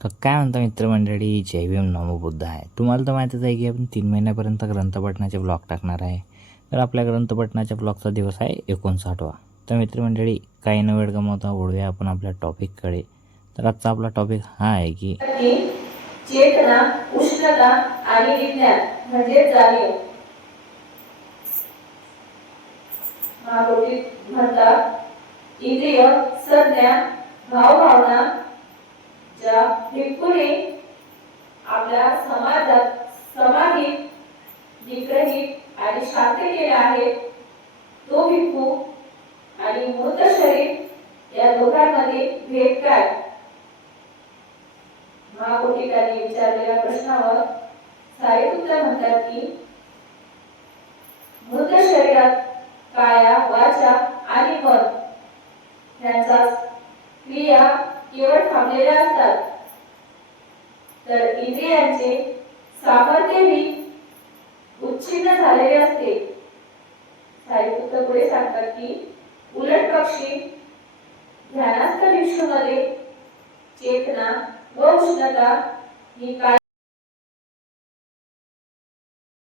तर काय म्हणता मित्रमंडळी जय भीम नमो बुद्ध आहे. तुम्हाला तर माहीतच आहे की आपण तीन महिन्यापर्यंत ग्रंथपठणाचे ब्लॉग टाकणार आहे. तर आपल्या ग्रंथपठणाच्या ब्लॉगचा दिवस आहे एकोणसाठवा. तर मित्रमंडळी काही न वेळ गमावता ओढूया आपण आपल्या टॉपिककडे. तर आजचा आपला टॉपिक हा आहे की चेतना उष्णता आणि विज्ञान म्हणजे जाणीव. महाकोटी म्हणतात इंद्रिय संज्ञा भावभावना ज्या भिक्खूने आपल्या समाजात समाधीत निग्रहित आणि शांत केला आहे तो भिक्खू आणि मृत शरीर या दोघांमध्ये भेद काय? महाकोटिकांनी विचारलेल्या प्रश्नावर सारेपुत्र म्हणतात की मृत शरीरात काया वाचा आणि मन यांचा क्रिया केवळ थांबलेल्या असतात. तर इंद्रियांचे सामर्थ्यही उच्छिन्न झालेले असते. साहित्य पुढे सांगतात की उलट पक्षी ध्यानास्थ विश्वमध्ये चेतना व उष्णता ही काय